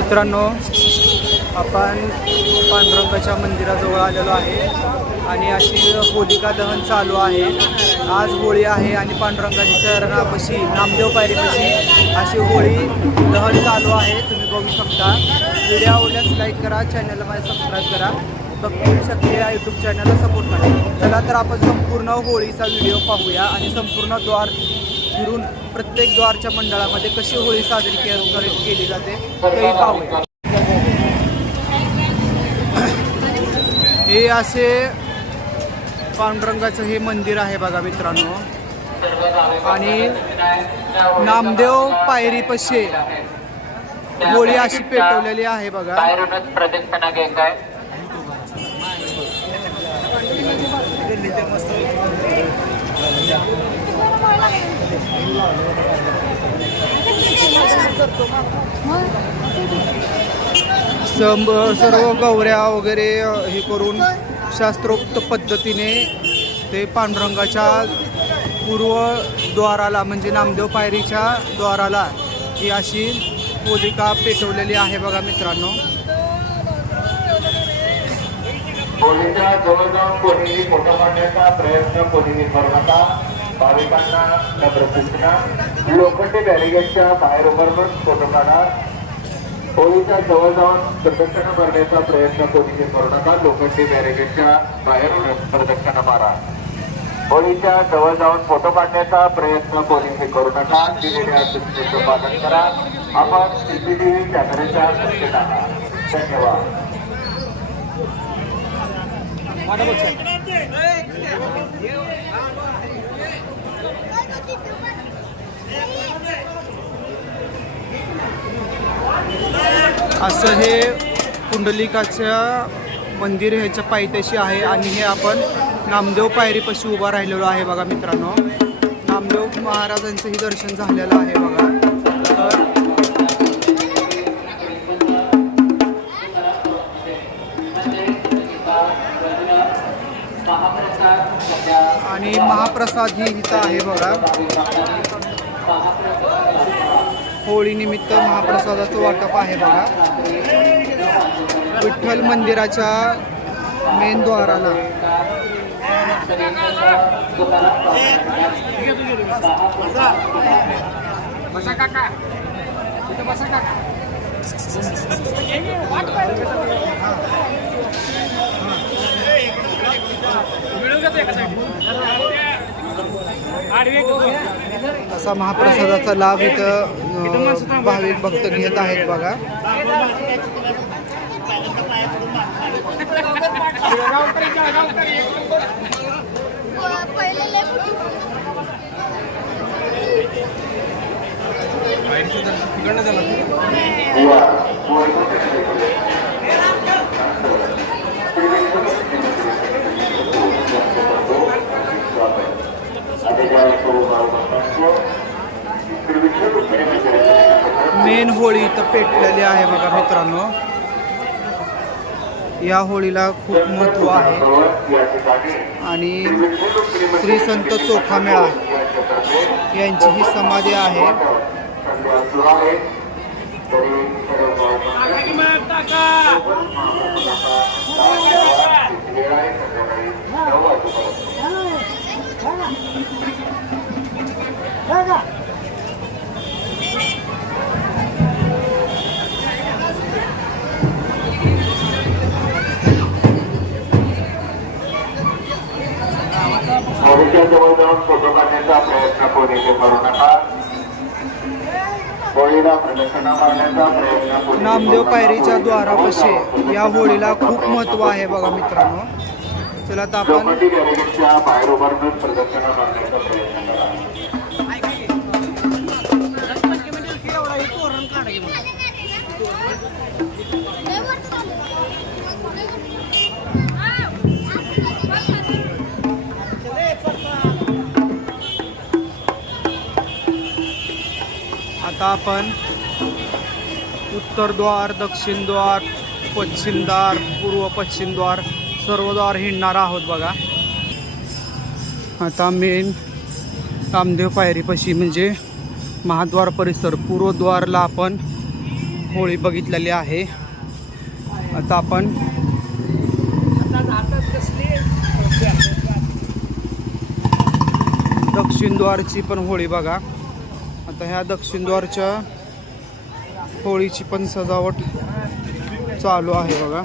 मित्रांनो आपण पांडुरंगाच्या मंदिराजवळ आलेलो आहे आणि अशी होलिका दहन चालू आहे. आज होळी आहे आणि पांडुरंगाची चरणापाशी नामदेव पायरीपाशी अशी होळी दहन चालू आहे. तुम्ही बघू शकता. व्हिडिओ आवडल्यास लाईक करा चॅनलला माझ्या सबस्क्राईब करा. भक्ती शक्ती या यूट्यूब चॅनलला सपोर्ट करा. चला तर आपण संपूर्ण होळीचा व्हिडिओ पाहूया आणि संपूर्ण द्वार फिरून प्रत्येक द्वारच्या मंडळामध्ये कशी होळी साजरी के- केली जाते तेही पाहूया. हे असे पांडुरंगाचं हे मंदिर आहे बघा मित्रांनो. आणि नामदेव पायरी पशे. होळी अशी पेटवलेली आहे बघा बाहेरूनच प्रदक्षिणा घ्यायच आहे संब सर्व गौऱ्या वगैरे हे करून शास्त्रोक्त पद्धतीने ते पांडुरंगाच्या पूर्वद्वाराला म्हणजे नामदेव पायरीच्या द्वाराला ही अशी पोलिका पेटवलेली आहे बघा मित्रांनो. जवळ जाऊन कोणीही फोटो काढण्याचा प्रयत्न कोणीही करू नका भाविकांना नम्र सूचना. लोखंडी बॅरिगेटच्या बाहेर उभारून फोटो काढा. होळीच्या जवळ जाऊन प्रदक्षिणा मारण्याचा प्रयत्न कोणीही करू नका. लोखंडी बॅरिगेटच्या बाहेरून प्रदक्षिणा मारा. होळीच्या जवळ जाऊन फोटो काढण्याचा प्रयत्न कोणीही करू नका. दिलेल्या सूचनेचं पालन करा. आपण सीसीटीव्ही कॅमेऱ्याच्या सूचना आहात. धन्यवाद. असं हे कुंडलिकाच्या मंदिर ह्याच्या पायथ्याशी आहे आणि हे आपण नामदेव पायरीपाशी उभा राहिलेलो आहे बघा मित्रांनो. नामदेव महाराजांचंही दर्शन झालेलं आहे बघा. तर आणि महाप्रसाद ही इथं आहे बघा. होळी निमित्त महाप्रसादाचं वाटप आहे बघा. विठ्ठल मंदिराच्या मेन द्वाराला. असा महाप्रसादाचा लाभ इथं भाविक भक्त घेत आहेत बघा. मेन होळी इथं पेटलेली आहे बघा मित्रांनो. या होळीला खूप महत्त्व आहे. आणि श्री संत चोखामेळा यांची ही समाधी आहे. जवळ जाऊन फोटो काढण्याचा प्रयत्न कोणीही करू नका होळीला प्रदक्षिणा मारण्याचा प्रयत्न कोणीही करू नामदेव. पायरीच्या द्वारापाशी या होळीला खूप महत्त्व आहे बघा मित्रांनो चला तर आपण लोखंडी गॅरेजच्या बाहेर उभारून प्रदक्षिणा मारण्याचा प्रयत्न आपण उत्तर द्वार दक्षिण द्वार पश्चिम द्वार पूर्व पश्चिम द्वार सर्व द्वार हिंडणार आहोत बघा. आता मेन रामदेव पायरीपाशी म्हणजे महाद्वार परिसर पूर्वद्वारला आपण होळी बघितलेली आहे. आता आपण दक्षिण द्वारची पण होळी बघा. आता ह्या दक्षिण द्वारच्या होळीची पण सजावट चालू आहे बघा.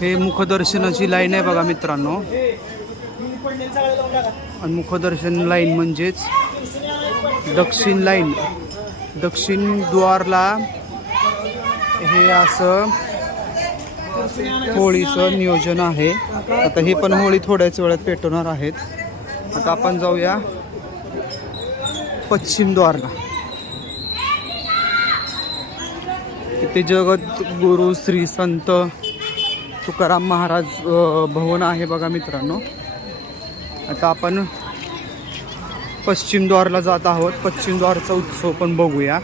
हे मुखदर्शनाची लाईन आहे बघा मित्रांनो. आणि मुखदर्शन लाईन म्हणजेच दक्षिण लाईन. दक्षिण द्वारला हे असं होळीचं नियोजन आहे. आता ही पण होळी थोड्याच वेळात पेटवणार आहेत. आता आपण जाऊया पश्चिम द्वारला. इथे जगत गुरु श्री संत तुकाराम महाराज भवन आहे बघा मित्रांनो. आता आपण पश्चिम द्वारला जात आहोत. पश्चिम द्वारचा उत्सव पण बघूया.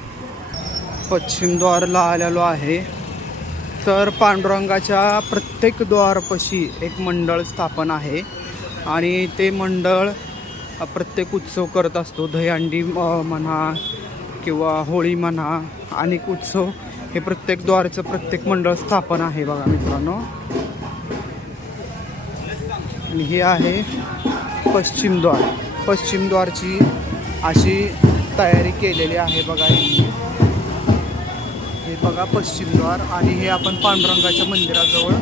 पश्चिम द्वारला आलेलो आहे. तर पांडुरंगाच्या प्रत्येक द्वारपाशी एक मंडळ स्थापन आहे. आणि ते मंडळ प्रत्येक उत्सव करत असतो. दहीहंडी म्हणा किंवा होळी म्हणा अनेक उत्सव हे प्रत्येक द्वारचं प्रत्येक मंडळ स्थापन आहे बघा मित्रांनो. आणि हे आहे पश्चिम द्वार. पश्चिम द्वारची अशी तयारी केलेली आहे बघा यांनी. बघा पश्चिम द्वार आणि हे आपण पांडुरंगाच्या मंदिराजवळ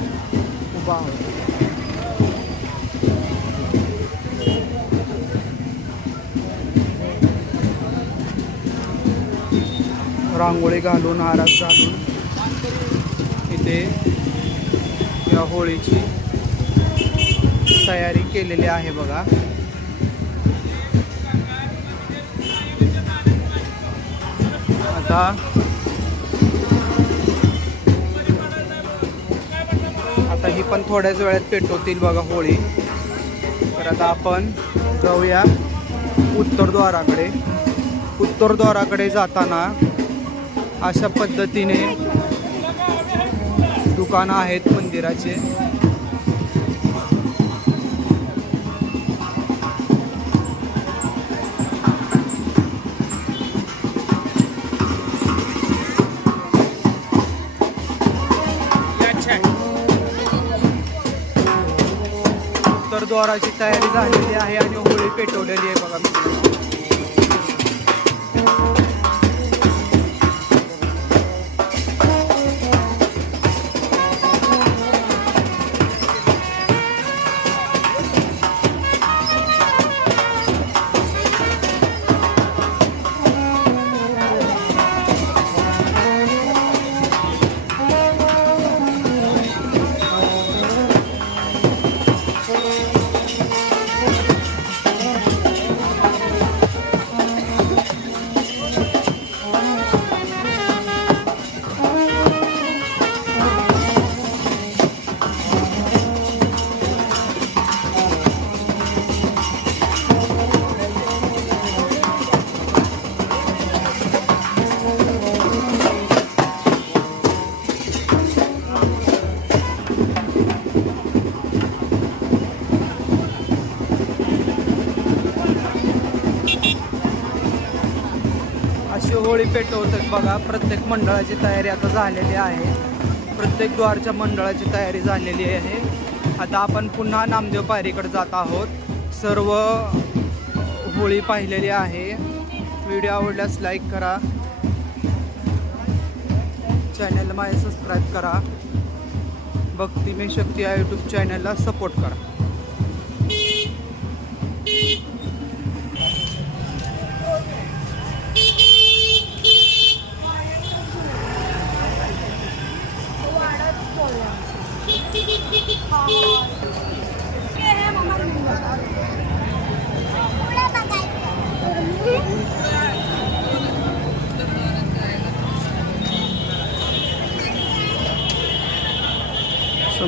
उभा आहोत. रांगोळी घालून आरास घालून इथे या होळीची तयारी केलेली आहे बघा. आता आता ही पण थोड्याच वेळात पेटवतील बघा होळी. तर आता आपण जाऊया उत्तरद्वाराकडे उत्तरद्वाराकडे जाताना अशा पद्धतीने दुकानं आहेत मंदिराचे. उत्तरद्वाराची तयारी झालेली आहे आणि होळी पेटवलेली आहे बघा मित्रांनो. पेटवतात बघा प्रत्येक मंडळाची तयारी आता झालेली आहे. प्रत्येक द्वारच्या मंडळाची तयारी झालेली आहे. आता आपण पुन्हा नामदेव पायरीकडे जात आहोत. सर्व होळी पाहिलेली आहे. व्हिडिओ आवडल्यास लाईक करा. चॅनलला माझे सबस्क्राईब करा. भक्तिमय शक्ती या यूट्यूब चॅनलला सपोर्ट करा.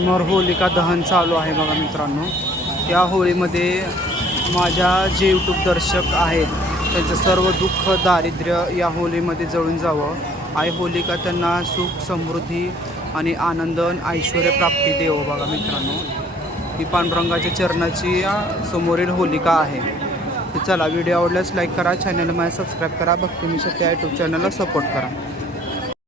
समोर होलिका दहन चालू आहे बघा मित्रांनो. या होळीमध्ये माझ्या जे यूट्यूब दर्शक आहेत त्यांचं सर्व दुःख दारिद्र्य या होळीमध्ये जळून जावं. आई होलिका त्यांना सुख समृद्धी आणि आनंद ऐश्वर प्राप्ती देवो बघा मित्रांनो. ही पांडुरंगाच्या चरणाची समोरील होलिका आहे. चला व्हिडिओ आवडल्यास लाईक करा चॅनल मला सबस्क्राईब करा भक्ती मी त्या यूट्यूब चॅनलला सपोर्ट करा.